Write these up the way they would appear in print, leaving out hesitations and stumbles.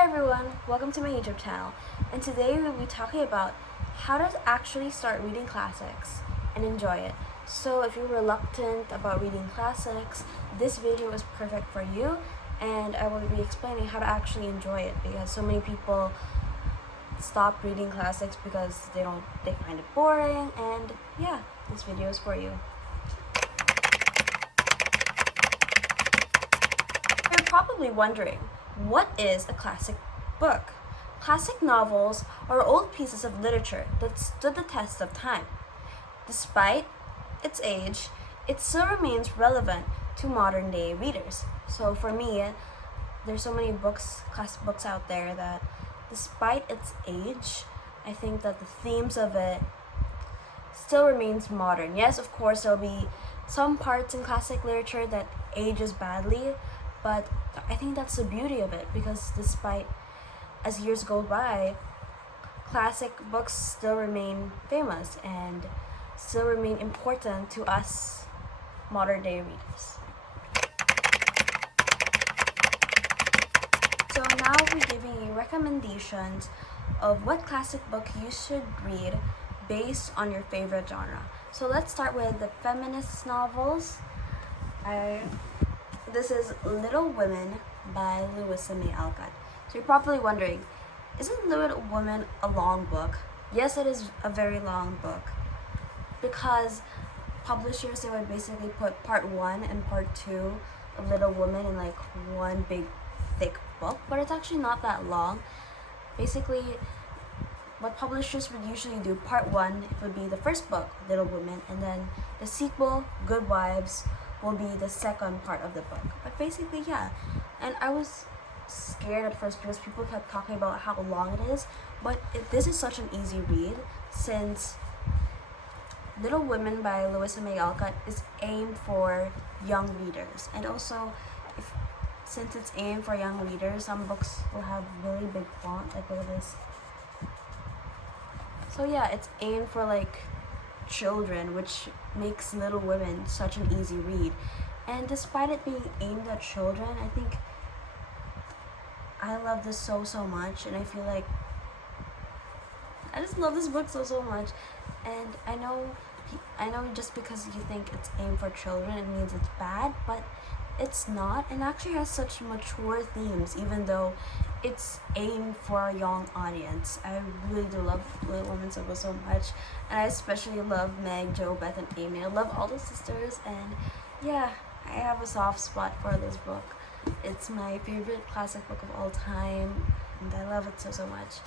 Hi everyone, welcome to my YouTube channel, and today we'll be talking about how to actually start reading classics and enjoy it. So if you're reluctant about reading classics, this video is perfect for you, and I will be explaining how to actually enjoy it because so many people stop reading classics because they find it boring, and yeah, this video is for you. You're probably wondering, what is a classic book? Classic novels are old pieces of literature that stood the test of time. Despite its age, it still remains relevant to modern day readers. So for me, there's so many books, classic books out there that despite its age, I think that the themes of it still remains modern. Yes, of course, there'll be some parts in classic literature that ages badly, but I think that's the beauty of it because despite as years go by, classic books still remain famous and still remain important to us modern day readers. So now I'll be giving you recommendations of what classic book you should read based on your favorite genre. So let's start with the feminist novels. This is Little Women by Louisa May Alcott. So you're probably wondering, isn't Little Women a long book? Yes, it is a very long book because publishers, they would basically put part 1 and part 2 of Little Women in like one big thick book, but it's actually not that long. Basically, what publishers would usually do, part 1, it would be the first book, Little Women, and then the sequel, Good Wives, will be the second part of the book. But basically, yeah. And I was scared at first because people kept talking about how long it is, but this is such an easy read since Little Women by Louisa May Alcott is aimed for young readers. And also, since it's aimed for young readers, some books will have really big font, like look at this. So yeah, it's aimed for like children, which makes Little Women such an easy read. And despite it being aimed at children, I think I love this so much, and I feel like I just love this book so much. And I know just because you think it's aimed for children it means it's bad, but it's not, and actually has such mature themes even though it's aimed for a young audience. I really do love Little Women so much, and I especially love Meg, Jo, Beth, and Amy. I love all the sisters, and yeah, I have a soft spot for this book. It's my favorite classic book of all time, and I love it so much.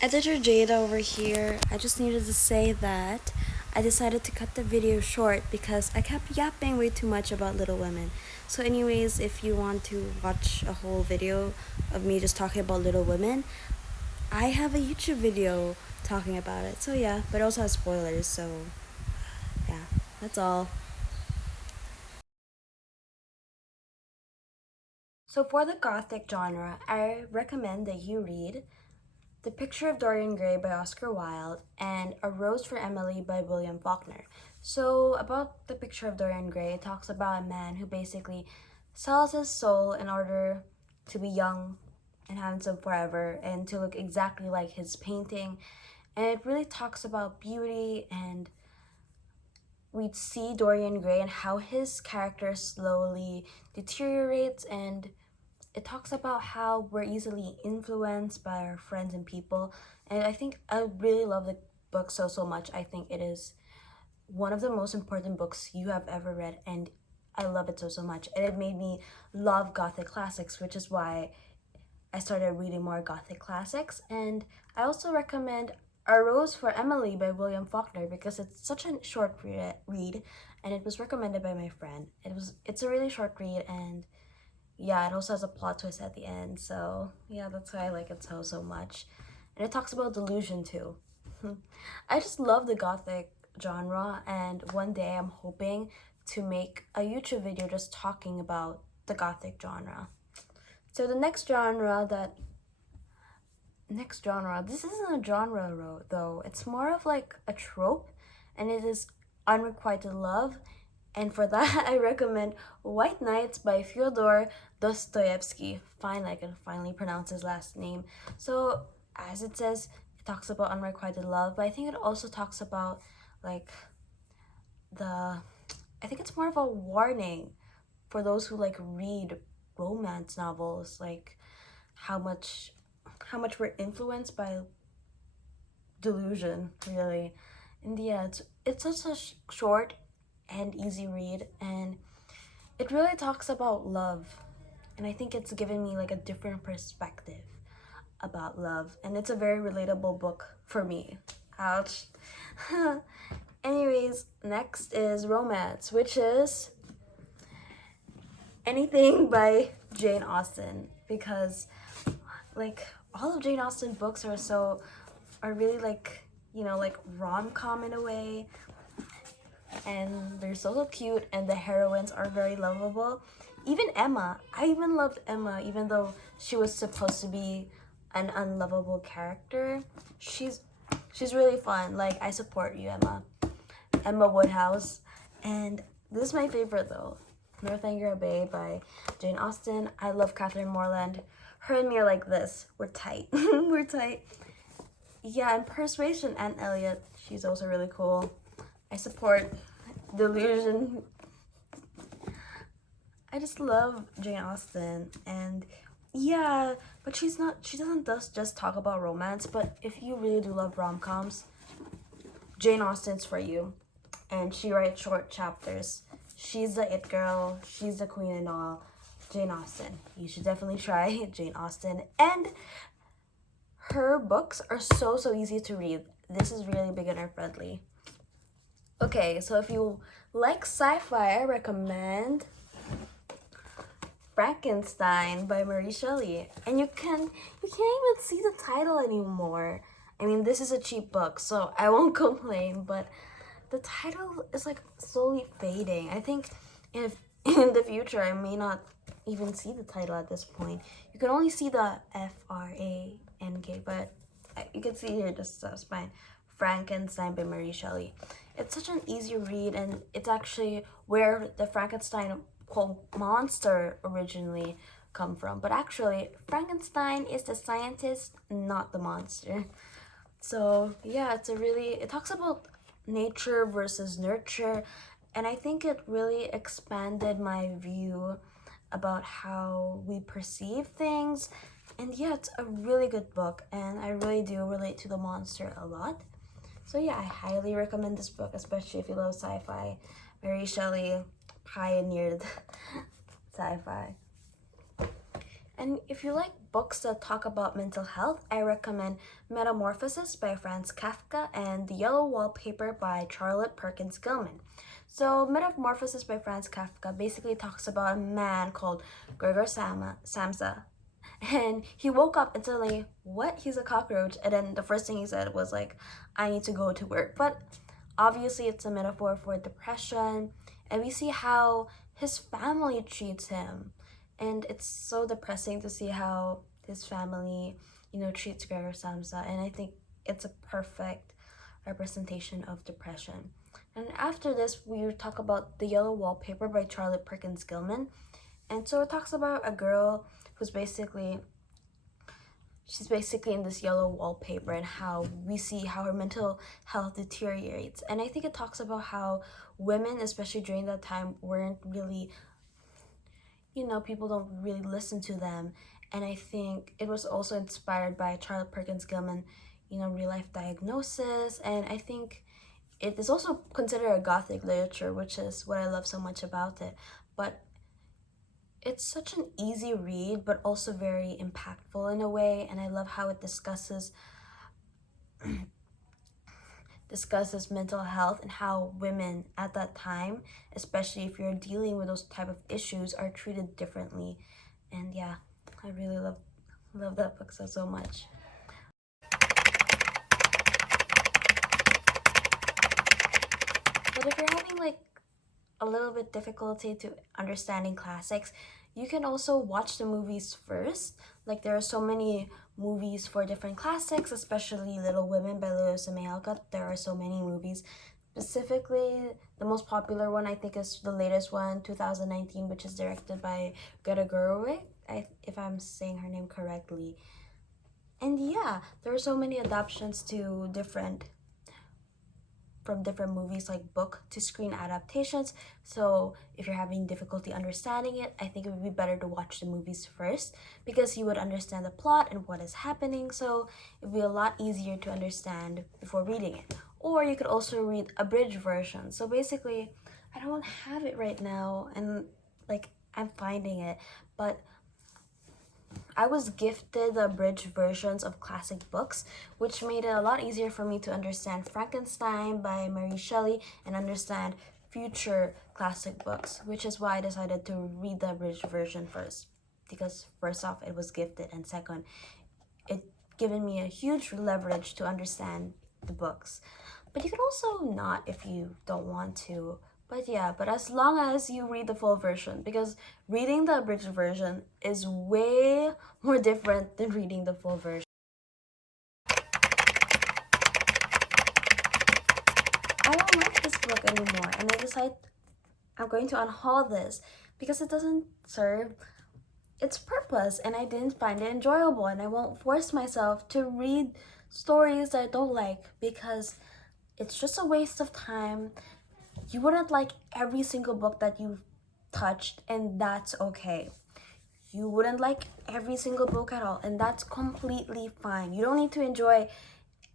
Editor Jada over here, I just needed to say that I decided to cut the video short because I kept yapping way too much about Little Women. So anyways, if you want to watch a whole video of me just talking about Little Women, I have a YouTube video talking about it. So yeah, but it also has spoilers, so yeah, that's all. So for the Gothic genre, I recommend that you read The Picture of Dorian Gray by Oscar Wilde and A Rose for Emily by William Faulkner. So about The Picture of Dorian Gray, it talks about a man who basically sells his soul in order to be young and handsome forever and to look exactly like his painting. And it really talks about beauty, and we see Dorian Gray and how his character slowly deteriorates, and it talks about how we're easily influenced by our friends and people. And I think I really love the book so much. I think it is one of the most important books you have ever read, and I love it so much. And it made me love Gothic classics, which is why I started reading more Gothic classics. And I also recommend A Rose for Emily by William Faulkner because it's such a short read, and it was recommended by my friend. It's a really short read, and yeah, it also has a plot twist at the end. So yeah, that's why I like it so much. And it talks about delusion too. I just love the Gothic genre, and one day I'm hoping to make a YouTube video just talking about the Gothic genre. So the next genre, this isn't a genre though. It's more of like a trope, and it is Unrequited Love. And for that, I recommend White Nights by Fyodor Dostoevsky. Finally, I can finally pronounce his last name. So, as it says, it talks about unrequited love, but I think it also talks about like the I think it's more of a warning for those who like read romance novels, like how much we're influenced by delusion, really. And yeah, it's such a short and easy read, and it really talks about love. And I think it's given me like a different perspective about love, and it's a very relatable book for me. Ouch. Anyways, next is romance, which is anything by Jane Austen, because like all of Jane Austen books are really like, like rom-com in a way, and they're so cute, and the heroines are very lovable. Even Emma, I even loved Emma, even though she was supposed to be an unlovable character. She's really fun. Like, I support you, Emma Woodhouse. And this is my favorite though, Northanger Bay by Jane Austen. I love Catherine Morland. Her and me are like this. We're tight. We're tight. Yeah, and Persuasion, Anne Elliot. She's also really cool. I support Delusion. I just love Jane Austen, and yeah, but she doesn't just talk about romance, but if you really do love rom-coms, Jane Austen's for you. And she writes short chapters. She's the it girl, she's the queen and all. Jane Austen. You should definitely try Jane Austen. And her books are so easy to read. This is really beginner friendly. Okay, so if you like sci-fi, I recommend Frankenstein by Mary Shelley. And you can't even see the title anymore. I mean, this is a cheap book, so I won't complain, but the title is like slowly fading. I think if in the future I may not even see the title at this point. You can only see the Frank, but you can see here just that's fine. Frankenstein by Mary Shelley. It's such an easy read, and it's actually where the Frankenstein whole monster originally come from. But actually, Frankenstein is the scientist, not the monster. So yeah, it talks about nature versus nurture, and I think it really expanded my view about how we perceive things. And yeah, it's a really good book, and I really do relate to the monster a lot. So yeah, I highly recommend this book, especially if you love sci-fi. Mary Shelley pioneered sci-fi. And if you like books that talk about mental health, I recommend Metamorphosis by Franz Kafka and The Yellow Wallpaper by Charlotte Perkins Gilman. So Metamorphosis by Franz Kafka basically talks about a man called Gregor Samsa. And he woke up and suddenly, what? He's a cockroach. And then the first thing he said was like, I need to go to work. But obviously it's a metaphor for depression. And we see how his family treats him. And it's so depressing to see how his family, treats Gregor Samsa. And I think it's a perfect representation of depression. And after this, we talk about The Yellow Wallpaper by Charlotte Perkins Gilman. And so it talks about a girl who's she's basically in this yellow wallpaper, and how we see how her mental health deteriorates. And I think it talks about how women, especially during that time, weren't really, people don't really listen to them. And I think it was also inspired by Charlotte Perkins Gilman, real life diagnosis. And I think it is also considered a gothic literature, which is what I love so much about it. But it's such an easy read, but also very impactful in a way. And I love how it discusses mental health, and how women at that time, especially if you're dealing with those type of issues, are treated differently. And yeah, I really love that book so much. But if you're having like a little bit difficulty to understanding classics, you can also watch the movies first. Like, there are so many movies for different classics, especially Little Women by Lewis and May Alcott. There are so many movies Specifically, the most popular one I think is the latest one, 2019, which is directed by Greta Gerwig, if I'm saying her name correctly. And yeah, there are so many adaptations to different movies, like book to screen adaptations. So if you're having difficulty understanding it, I think it would be better to watch the movies first, because you would understand the plot and what is happening. So it would be a lot easier to understand before reading it. Or you could also read abridged version. So basically, I don't have it right now, and like I'm finding it, but I was gifted the abridged versions of classic books, which made it a lot easier for me to understand Frankenstein by Mary Shelley and understand future classic books, which is why I decided to read the abridged version first. Because first off, it was gifted, and second, it given me a huge leverage to understand the books. But you can also not if you don't want to. But yeah, but as long as you read the full version, because reading the abridged version is way more different than reading the full version. I don't like this book anymore, and I decide I'm going to unhaul this because it doesn't serve its purpose, and I didn't find it enjoyable, and I won't force myself to read stories that I don't like because it's just a waste of time. You wouldn't like every single book that you've touched, and that's okay. You wouldn't like every single book at all, and that's completely fine. You don't need to enjoy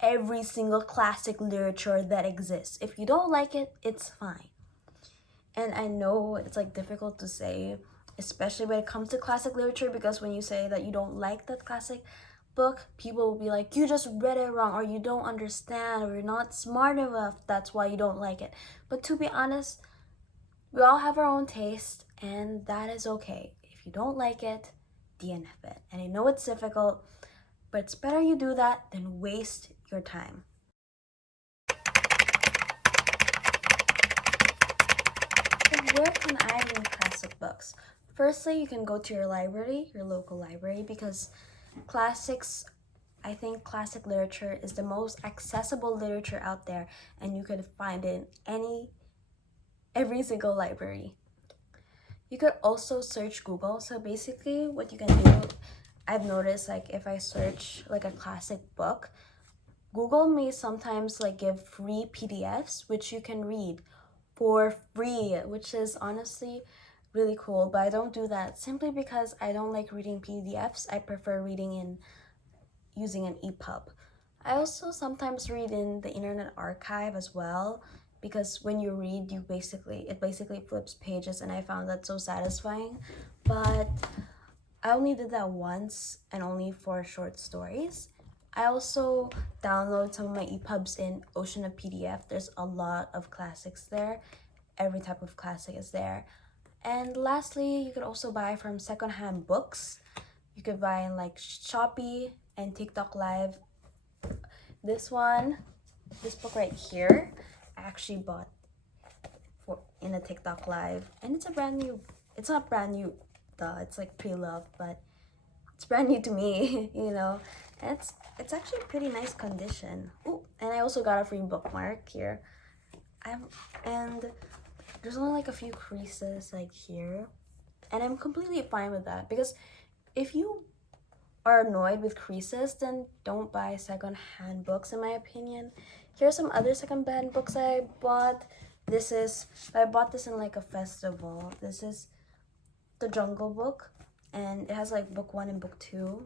every single classic literature that exists. If you don't like it, it's fine. And I know it's like difficult to say, especially when it comes to classic literature, because when you say that you don't like that classic book, people will be like, you just read it wrong, or you don't understand, or you're not smart enough, that's why you don't like it. But to be honest, we all have our own taste, and that is okay. If you don't like it, DNF it. And I know it's difficult, but it's better you do that than waste your time. So where can I read classic books? Firstly, you can go to your library, your local library, because classics, I think classic literature is the most accessible literature out there, and you can find it in every single library. You could also search Google. So basically what you can do, I've noticed, like if I search like a classic book, Google may sometimes like give free PDFs which you can read for free, which is honestly really cool. But I don't do that simply because I don't like reading PDFs. I prefer reading in using an EPUB. I also sometimes read in the Internet Archive as well, because when you read, it basically flips pages, and I found that so satisfying. But I only did that once, and only for short stories. I also download some of my EPUBs in Ocean of PDF. There's a lot of classics there. Every type of classic is there. And lastly, you could also buy from secondhand books. You could buy in like Shopee and TikTok Live. This book right here, I actually bought in a TikTok Live, and it's a brand new. It's not brand new, it's like pre-loved, but it's brand new to me, you know. And it's actually pretty nice condition. Ooh, and I also got a free bookmark here. And there's only like a few creases like here, and I'm completely fine with that, because if you are annoyed with creases, then don't buy second-hand books, in my opinion. Here's some other second-hand books I bought. I bought this in like a festival. This is The Jungle Book, and it has like book 1 and book 2.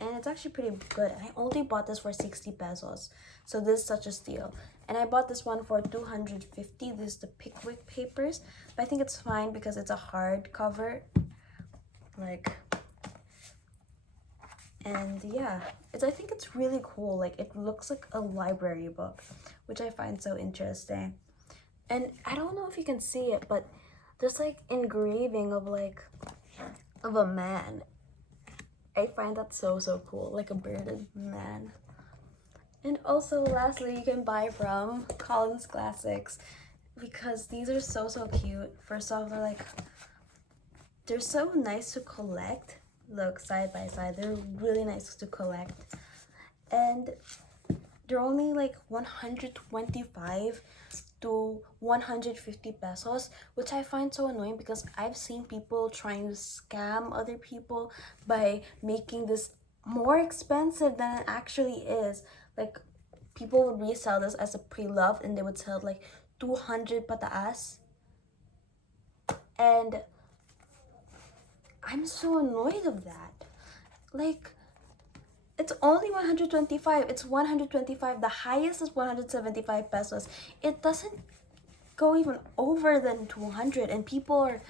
And it's actually pretty good. I only bought this for 60 pesos. So this is such a steal. And I bought this one for 250. This is the Pickwick Papers. But I think it's fine because it's a hardcover. And yeah, I think it's really cool. Like it looks like a library book, which I find so interesting. And I don't know if you can see it, but there's like engraving of a man. I find that so cool, like a bearded man. And also lastly, you can buy from Collins Classics, because these are so cute. First off, they're so nice to collect. Look, side by side, they're really nice to collect. And they're only like 125 to 150 pesos, which I find so annoying because I've seen people trying to scam other people by making this more expensive than it actually is. Like, people would resell this as a pre-loved and they would sell it like 200 pataas. And I'm so annoyed of that. Like, it's only 125. It's 125. The highest is 175 pesos. It doesn't go even over than 200, and people are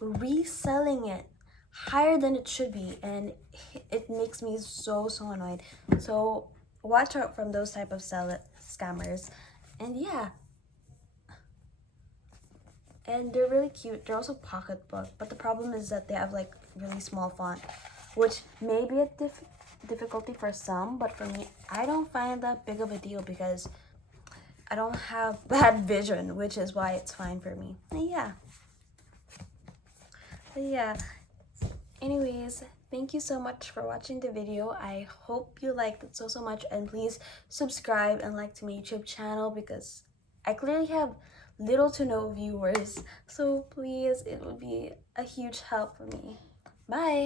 reselling it higher than it should be, and it makes me so annoyed. So watch out from those type of scammers. And yeah, and they're really cute. They're also pocketbook, but the problem is that they have like really small font, which may be a difficulty for some, but for me, I don't find that big of a deal because I don't have bad vision, which is why it's fine for me. Yeah. Anyways, thank you so much for watching the video. I hope you liked it so much, and please subscribe and like to my YouTube channel because I clearly have little to no viewers. So please, it would be a huge help for me. Bye!